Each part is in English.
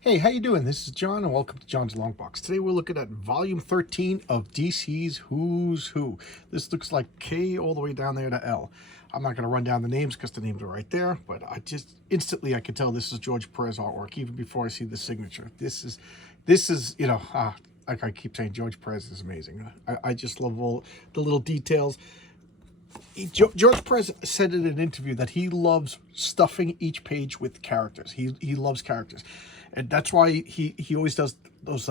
Hey, how you doing? This is John, and welcome to John's Long Box. Today we're looking at Volume 13 of DC's Who's Who. This looks like K all the way down there to L. I'm not going to run down the names because the names are right there, but I just instantly I could tell this is George Perez artwork even before I see the signature. This is like I keep saying, George Perez is amazing. I just love all the little details. George Perez said in an interview that he loves stuffing each page with characters. He loves characters, and that's why he always does those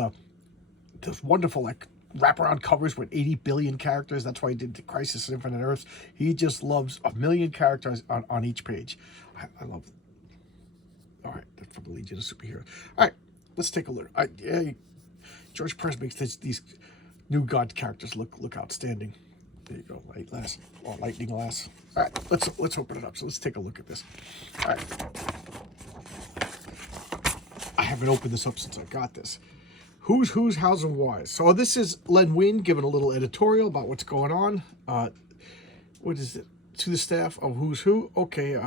wonderful like wraparound covers with 80 billion characters. That's why he did the Crisis on Infinite Earths. He just loves a million characters on each page. I love it. All right, that's from the Legion of Superheroes. All right, let's take a look. George Perez makes these new god characters look outstanding. There you go, light glass or lightning glass. All right, let's open it up. So let's take a look at this. All right, I haven't opened this up since I got this. Who's, how's, and whys. So this is Len Wein giving a little editorial about what's going on. What is it? To the staff of Who's Who. Okay.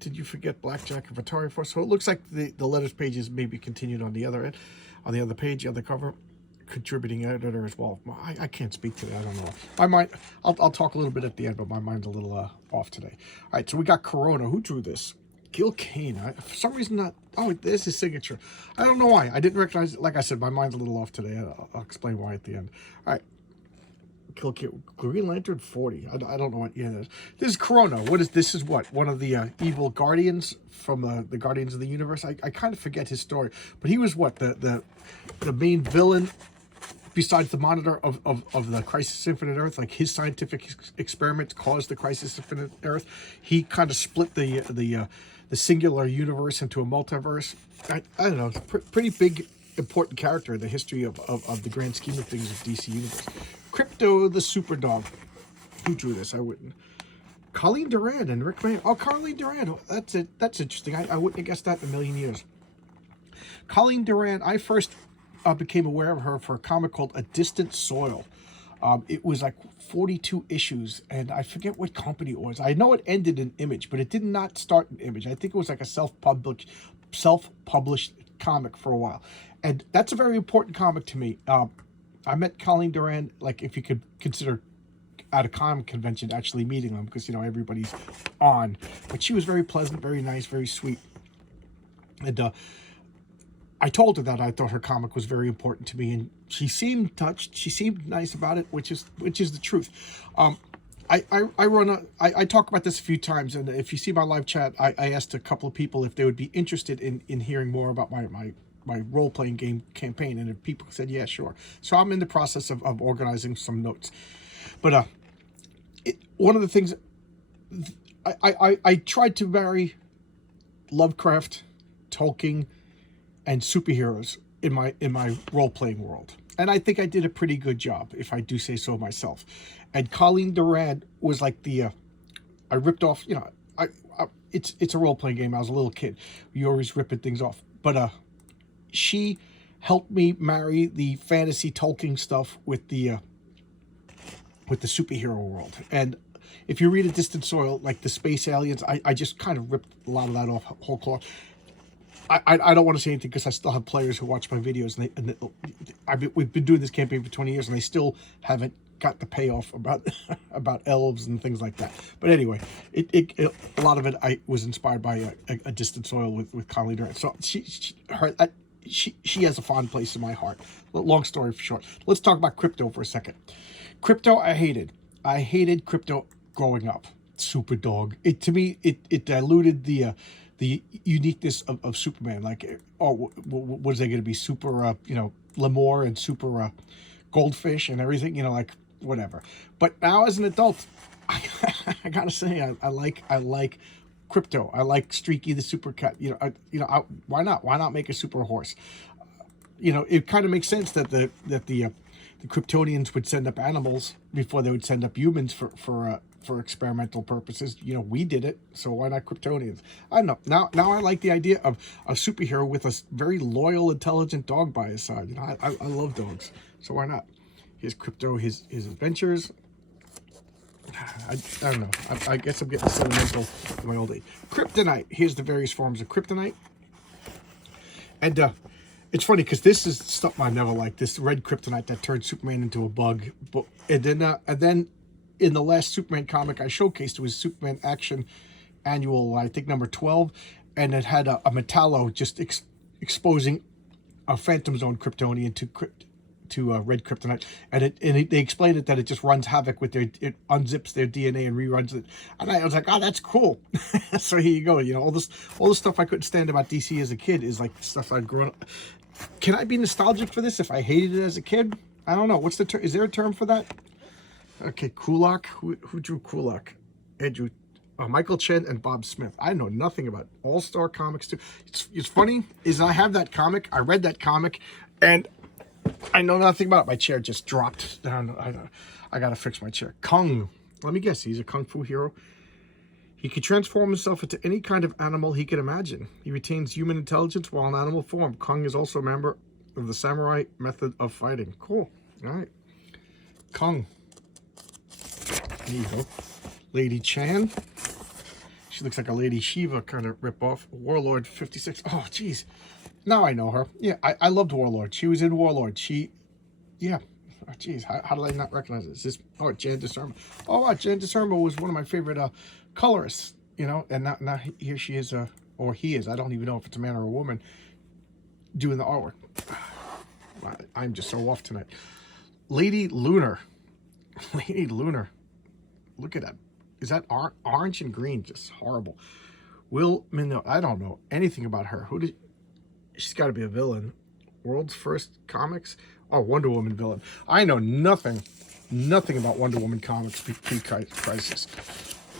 Did you forget Blackjack and Vatari Force? So it looks like the letters pages maybe continued on the other end, on the other page, the other cover. Contributing editor as well. I can't speak to that. I don't know. My mind. I'll talk a little bit at the end, but my mind's a little off today. All right, so we got Corona. Who drew this? Gil Kane. For some reason, not. Oh, there's his signature. I don't know why. I didn't recognize it. Like I said, my mind's a little off today. I'll explain why at the end. All right. Gil Kane. Green Lantern 40. I don't know what year that is. This is Corona. What is this? Is what? One of the evil guardians from the Guardians of the Universe. I kind of forget his story, but he was what the main villain. Besides the monitor of the Crisis Infinite Earth, like his scientific experiments caused the Crisis Infinite Earth. He kind of split the singular universe into a multiverse. I don't know, pretty big, important character in the history of the grand scheme of things of DC Universe. Crypto the Super Dog. Who drew this? I wouldn't. Colleen Durand and Rick Mann. Oh, Colleen Durand. That's it. That's interesting. I wouldn't have guessed that in a million years. Colleen Durand. I first became aware of her for a comic called A Distant Soil. It was like 42 issues, and I forget what company it was. I know it ended in Image, but it did not start in Image. I think it was like a self-published comic for a while, and that's a very important comic to me. I met Colleen Durand, like if you could consider at a comic convention actually meeting them, because everybody's on, but she was very pleasant, very nice, very sweet, and I told her that I thought her comic was very important to me, and she seemed touched. She seemed nice about it, which is the truth. I talk about this a few times, and if you see my live chat, I asked a couple of people if they would be interested in hearing more about my role-playing game campaign, and if people said yeah, sure. So I'm in the process of organizing some notes. But one of the things I tried to marry Lovecraft, Tolkien, and superheroes in my role-playing world, and I think I did a pretty good job, if I do say so myself. And Colleen Durand was like I ripped off, it's a role-playing game. I was a little kid, you always ripping things off, but she helped me marry the fantasy Tolkien stuff with the superhero world. And if you read A Distant Soil, like the space aliens, I just kind of ripped a lot of that off whole cloth. I don't want to say anything because I still have players who watch my videos, and we've been doing this campaign for 20 years, and they still haven't got the payoff about about elves and things like that. But anyway, a lot of it I was inspired by a Distant Soil with Colleen Durand. So she has a fond place in my heart. Long story short, let's talk about Crypto for a second. Crypto, I hated Crypto growing up. Super Dog. To me, it diluted the uniqueness of Superman. Like, what is they going to be? Super, Lemore and Super Goldfish and everything. Like whatever. But now as an adult, I gotta say, I like Crypto. I like Streaky the Super Cat. Why not? Why not make a Super Horse? It kind of makes sense that the Kryptonians would send up animals before they would send up humans for experimental purposes. We did it, so why not Kryptonians? I don't know. Now I like the idea of a superhero with a very loyal, intelligent dog by his side. I love dogs, so why not? Here's Crypto, his adventures. I don't know. I guess I'm getting sentimental in my old age. Kryptonite. Here's the various forms of Kryptonite. And it's funny because this is stuff I never liked. This red kryptonite that turned Superman into a bug. But and then in the last Superman comic I showcased, it was Superman Action Annual, I think number 12, and it had a Metallo just exposing a Phantom Zone Kryptonian to red kryptonite, and they explained it that it just runs havoc with it unzips their DNA and reruns it, and I was like, oh, that's cool. So here you go. You know, all this stuff I couldn't stand about DC as a kid is like stuff I'd grown up. Can I be nostalgic for this if I hated it as a kid? I don't know. What's the term? Is there a term for that? Okay, Kulak. Who drew Kulak? Ed drew Michael Chen and Bob Smith. I know nothing about All-Star Comics too. It's funny is I have that comic. I read that comic, and I know nothing about it. My chair just dropped down. I gotta fix my chair. Kung. Let me guess. He's a kung fu hero. He can transform himself into any kind of animal he can imagine. He retains human intelligence while in animal form. Kung is also a member of the samurai method of fighting. Cool. All right. Kung. There you go. Lady Chan. She looks like a Lady Shiva kind of ripoff. Warlord 56. Oh, geez. Now I know her. Yeah, I loved Warlord. She was in Warlord. Yeah. Oh, geez, how did I not recognize it? Is this, Jan Disarma. Oh, wow, Jan Disarma was one of my favorite colorists, you know, and now here she is, or he is. I don't even know if it's a man or a woman doing the artwork. I'm just so off tonight. Lady Lunar. Lady Lunar. Look at that. Is that orange and green? Just horrible. Will Minot. I don't know anything about her. She's got to be a villain. World's First Comics. Oh, Wonder Woman villain. I know nothing about Wonder Woman comics pre-crisis.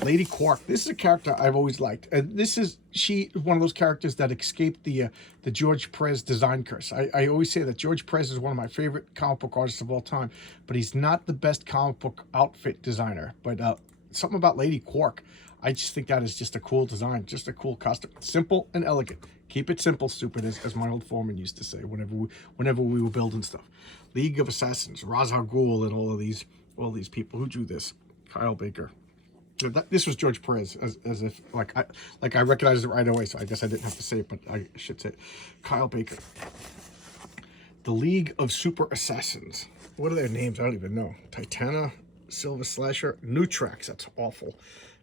Lady Quark. This is a character I've always liked, and she one of those characters that escaped the George Perez design curse. I always say that George Perez is one of my favorite comic book artists of all time, but he's not the best comic book outfit designer. But something about Lady Quark, I just think that is just a cool design, just a cool costume, simple and elegant. Keep it simple, stupid, as my old foreman used to say whenever we were building stuff. League of Assassins, Ra's al Ghul, and all these people. Who drew this? Kyle Baker. This was George Perez, as if I recognized it right away, so I guess I didn't have to say it, but I should say it. Kyle Baker. The League of Super Assassins. What are their names? I don't even know. Titana, Silver Slasher, Nutrax, that's awful.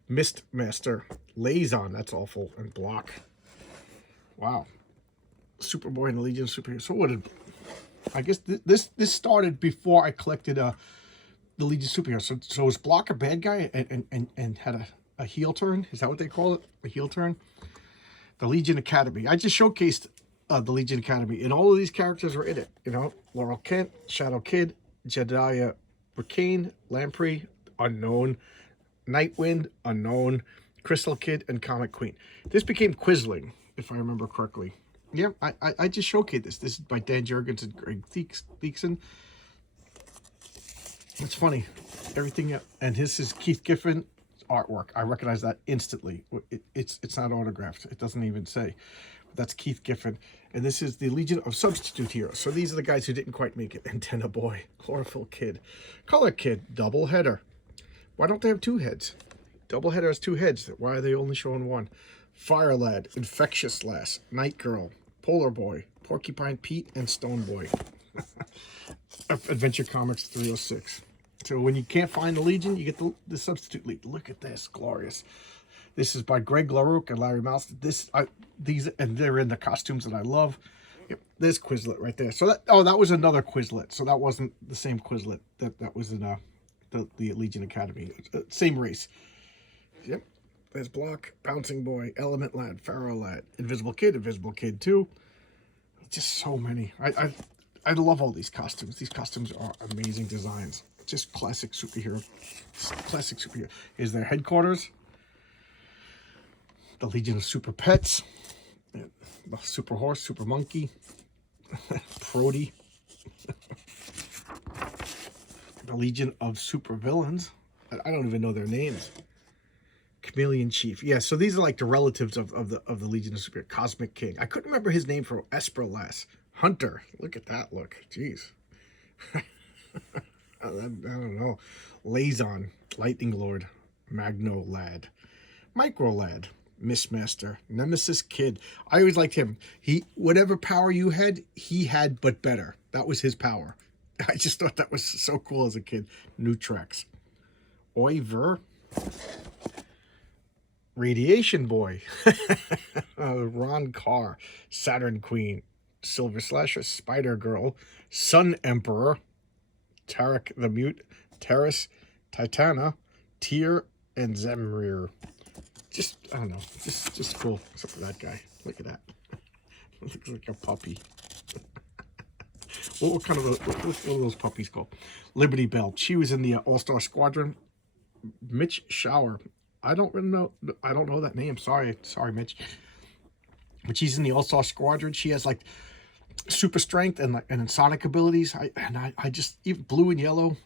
Mist Master, Lazon, that's awful, and Block. Wow. Superboy and the Legion of Superheroes. So what did... I guess this started before I collected the Legion of Superheroes. So was Block a bad guy and had a heel turn? Is that what they call it? A heel turn? The Legion Academy. I just showcased the Legion Academy, and all of these characters were in it. You know, Laurel Kent, Shadow Kid, Jedediah Burkane, Lamprey, unknown, Nightwind, unknown, Crystal Kid, and Comic Queen. This became Quisling, if I remember correctly. Yeah, I just showcased this. This is by Dan Jurgens and Greg Theekson. It's funny. Everything, and this is Keith Giffen artwork. I recognize that instantly. It's not autographed. It doesn't even say. But that's Keith Giffen. And this is the Legion of Substitute Heroes. So these are the guys who didn't quite make it. Antenna Boy, Chlorophyll Kid, Color Kid, Double Header. Why don't they have two heads? Double Header has two heads. Why are they only showing one? Fire Lad, Infectious Lass, Night Girl, Polar Boy, Porcupine Pete, and Stone Boy. Adventure Comics 306. So when you can't find the Legion, you get the Substitute League. Look at this, glorious. This is by Greg LaRocque and Larry Mouse. These, and they're in the costumes that I love. Yep, there's Quizlet right there. So that was another Quizlet. So that wasn't the same Quizlet that was in the Legion Academy. Same race. Yep. There's Block, Bouncing Boy, Element Lad, Pharaoh Lad, Invisible Kid 2. Just so many. I love all these costumes. These costumes are amazing designs. Just classic superhero. Classic superhero. Here's their headquarters. The Legion of Super Pets. Super Horse, Super Monkey. Prody. The Legion of Super Villains. I don't even know their names. Chameleon Chief. Yeah, so these are like the relatives of the Legion of Super. Cosmic King. I couldn't remember his name for Esper Lass. Hunter. Look at that look. Jeez. I don't know. Lazon. Lightning Lord. Magno Lad. Micro Lad. Mistmaster, Nemesis Kid. I always liked him. Whatever power you had, he had, but better. That was his power. I just thought that was so cool as a kid. New tracks. Oiver. Radiation Boy. Ron Carr. Saturn Queen. Silver Slasher. Spider Girl. Sun Emperor. Tarek the Mute. Terrace. Titana. Tyr. And Zemrir. Just, I don't know. Just cool. Except for that guy. Look at that. Looks like a puppy. What kind of what are those puppies called? Liberty Bell. She was in the All-Star Squadron. Mitch Shower. I don't know that name. Sorry, Mitch. But she's in the All-Star Squadron. She has like super strength and sonic abilities. I just, even blue and yellow.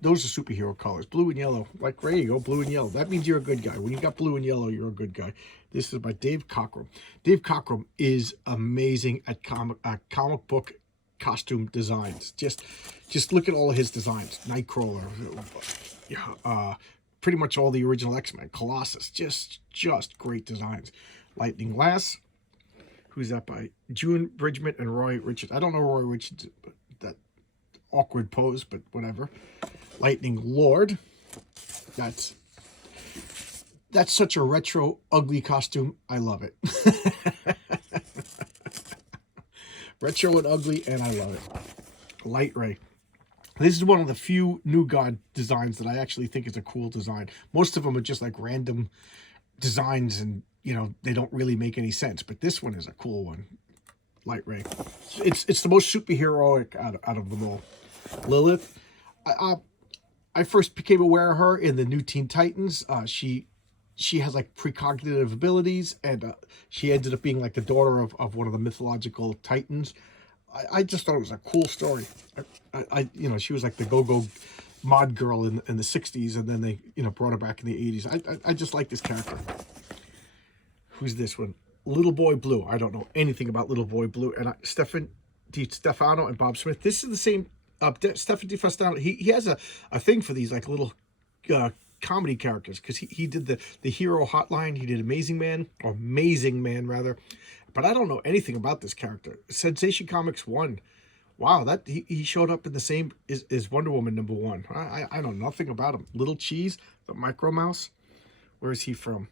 Those are superhero colors. Blue and yellow. Like, there you go, blue and yellow. That means you're a good guy. When you got blue and yellow, you're a good guy. This is by Dave Cockrum. Dave Cockrum is amazing at comic book costume designs. Just look at all of his designs. Nightcrawler, pretty much all the original X-Men, Colossus, just great designs. Lightning Lass, who's that by? June Bridgman and Roy Richards. I don't know Roy Richards, but that awkward pose, but whatever. Lightning Lord, that's such a retro ugly costume. I love it. Retro and ugly, and I love it. Light Ray. This is one of the few New God designs that I actually think is a cool design. Most of them are just like random designs and, you know, they don't really make any sense. But this one is a cool one. Light Ray. It's the most superheroic out of them all. Lilith. I first became aware of her in the new Teen Titans. She has like precognitive abilities, and she ended up being like the daughter of one of the mythological Titans. I just thought it was a cool story. You know, she was like the go-go mod girl in the 60s, and then they, you know, brought her back in the 80s. I just like this character. Who's this one? Little Boy Blue. I don't know anything about Little Boy Blue. And Stefan DiStefano and Bob Smith. This is the same. Stefan DiStefano. He has a thing for these like little comedy characters, because he did the Hero Hotline. He did Amazing Man rather. But I don't know anything about this character. Sensation Comics 1. Wow, that he showed up in the same as Wonder Woman #1. I know nothing about him. Little Cheese, the Micro Mouse. Where is he from?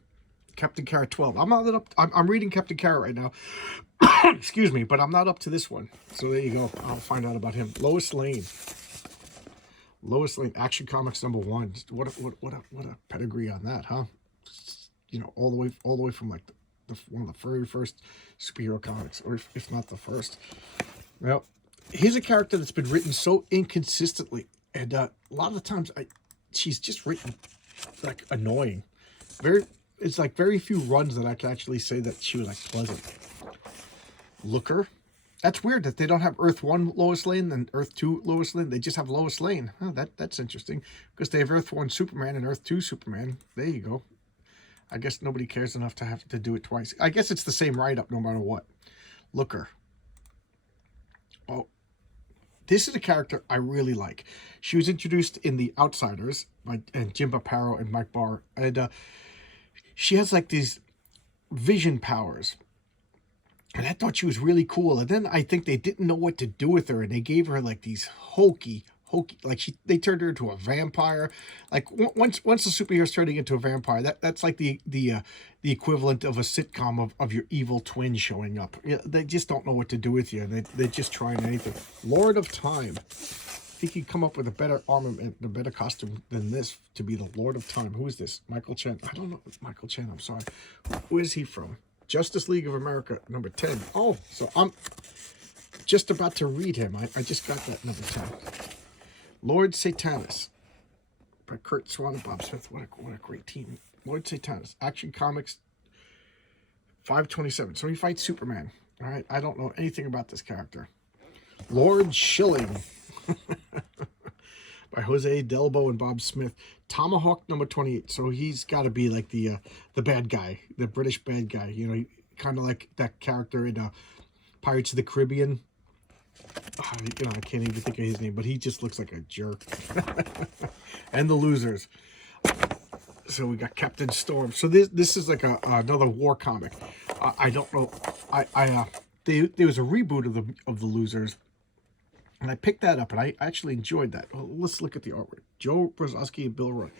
Captain Carrot 12. I'm reading Captain Carrot right now. Excuse me, but I'm not up to this one. So there you go. I'll find out about him. Lois Lane. Lois Lane, Action Comics #1. What a pedigree on that, huh? You know, all the way from like one of the very first superhero comics, or if not the first. Well, here's a character that's been written so inconsistently, and a lot of the times she's just written like annoying. It's like very few runs that I can actually say that she was like pleasant. Looker. That's weird that they don't have Earth 1 Lois Lane and Earth 2 Lois Lane. They just have Lois Lane. Oh, that's interesting, because they have Earth 1 Superman and Earth 2 Superman. There you go. I guess nobody cares enough to have to do it twice. I guess it's the same write-up no matter what. Looker. Oh, this is a character I really like. She was introduced in The Outsiders and Jim Aparo and Mike Barr. And she has like these vision powers. And I thought she was really cool. And then I think they didn't know what to do with her, and they gave her like these hokey, like they turned her into a vampire. Like once the superhero's turning into a vampire, that's like the equivalent of a sitcom of your evil twin showing up. You know, they just don't know what to do with you. They're just trying anything. Lord of Time. I think he'd come up with a better armament, a better costume than this to be the Lord of Time. Who is this? Michael Chen. I don't know. Michael Chen. I'm sorry. Who is he from? Justice League of America, #10. Oh, so I'm just about to read him. I just got that #10. Lord Satanus by Kurt Swan and Bob Smith. What a great team. Lord Satanus. Action Comics 527. So he fights Superman. All right. I don't know anything about this character. Lord Schilling by Jose Delbo and Bob Smith. Tomahawk #28. So he's got to be like the bad guy, the British bad guy. You know, kind of like that character in Pirates of the Caribbean. You know, I can't even think of his name, but he just looks like a jerk. And the Losers. So we got Captain Storm. So this is like another war comic. I don't know. There was a reboot of the Losers, and I picked that up, and I actually enjoyed that. Well, let's look at the artwork. Joe Brzezowski and Bill Roy.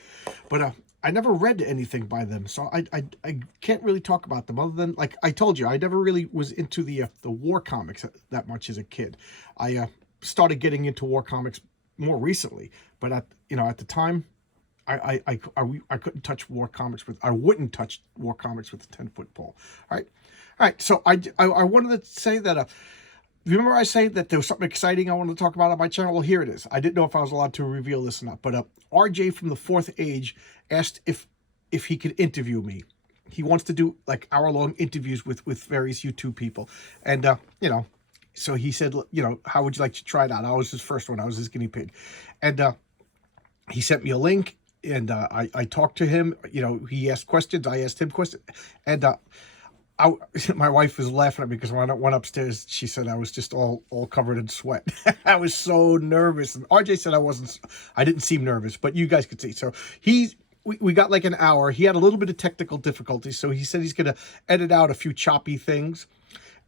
But I never read anything by them, so I can't really talk about them other than, like I told you, I never really was into the war comics that much as a kid. I started getting into war comics more recently, but at the time, I couldn't touch war comics with, I wouldn't touch war comics with a 10-foot pole. All right. So I wanted to say that. Remember I say that there was something exciting I wanted to talk about on my channel? Well, here it is. I didn't know if I was allowed to reveal this or not, but RJ from the Fourth Age asked if he could interview me. He wants to do like hour-long interviews with various YouTube people, and so he said, how would you like to try it out? I was his first one. I was his guinea pig, and he sent me a link. And I talked to him. He asked questions. I asked him questions. And my wife was laughing at me because when I went upstairs, she said I was just all covered in sweat. I was so nervous. And RJ said I didn't seem nervous, but you guys could see. So we got like an hour. He had a little bit of technical difficulties. So he said he's going to edit out a few choppy things.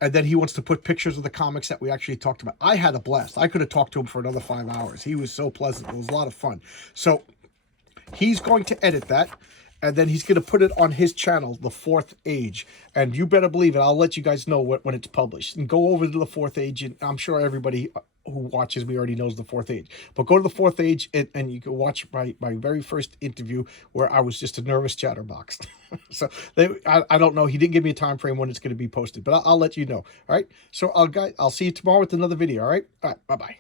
And then he wants to put pictures of the comics that we actually talked about. I had a blast. I could have talked to him for another 5 hours. He was so pleasant. It was a lot of fun. So he's going to edit that, and then he's going to put it on his channel, The Fourth Age. And you better believe it. I'll let you guys know when it's published. And go over to The Fourth Age, and I'm sure everybody who watches me already knows The Fourth Age. But go to The Fourth Age, and you can watch my very first interview where I was just a nervous chatterbox. So I don't know. He didn't give me a time frame when it's going to be posted, but I'll let you know. All right? So I'll see you tomorrow with another video. All right? All right. Bye-bye.